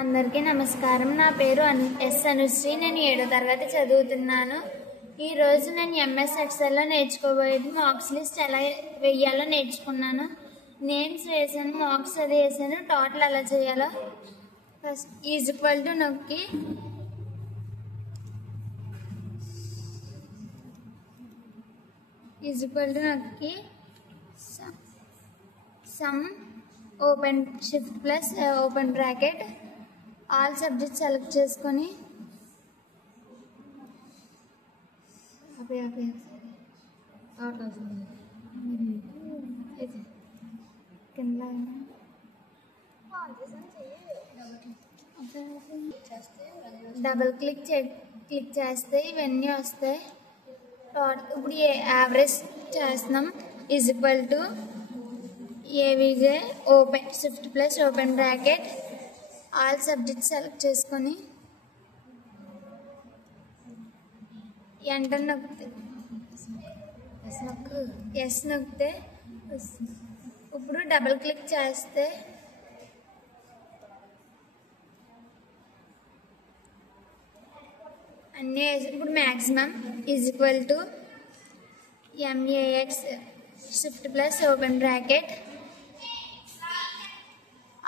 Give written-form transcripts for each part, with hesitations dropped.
అందరికీ నమస్కారం. నా పేరు ఎస్ అనుశ్రీ. నేను 7వ తరగతి చదువుతున్నాను. ఈరోజు నేను ఎంఎస్ ఎక్సెల్లో నేర్చుకోబోయేది మార్క్స్ లిస్ట్ ఎలా వేయాలో నేర్చుకున్నాను. నేమ్స్ వేసాను, మార్క్స్ అది వేసాను. టోటల్ ఎలా చేయాలో ఫస్ట్ ఈక్వల్ టు నొక్కి sum open shift plus open bracket all subjects select చేసుకొని డబుల్ క్లిక్ చేస్తే ఇవన్నీ వస్తాయి. ఇప్పుడు యావరేజ్ చేస్తున్నాం equal to AVG open shift plus open bracket all subjects select చేసుకొని ఎంటర్ నొక్కితే ఎస్ నొక్కితే ఇప్పుడు డబుల్ క్లిక్ చేస్తే అన్నీ ఇప్పుడు maximum equal to MAX shift plus open bracket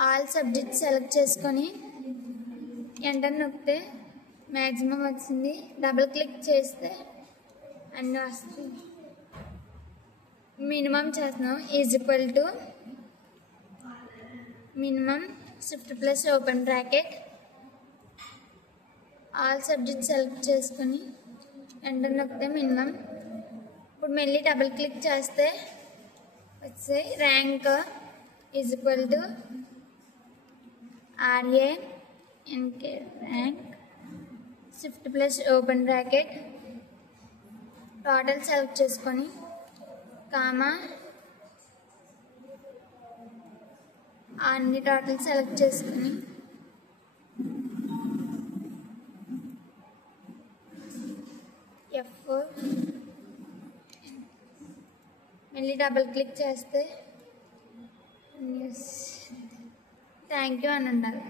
all subjects select చేసుకొని ఎంటర్ నొక్కితే మ్యాక్సిమం వచ్చింది. డబుల్ క్లిక్ చేస్తే అన్నీ వస్తాయి. మినిమం చేస్తున్నాం equal to minimum shift plus open bracket all subjects select చేసుకొని ఎంటర్ నొక్కితే మినిమం. ఇప్పుడు మళ్ళీ డబుల్ క్లిక్ చేస్తే వచ్చే rank equal to RANK rank shift plus open bracket total select చేసుకొని కామా అన్ని టోటల్ సెలెక్ట్ చేసుకొని F4 మళ్ళీ డబుల్ క్లిక్ చేస్తే థ్యాంక్ యూ అని ఉండాలి.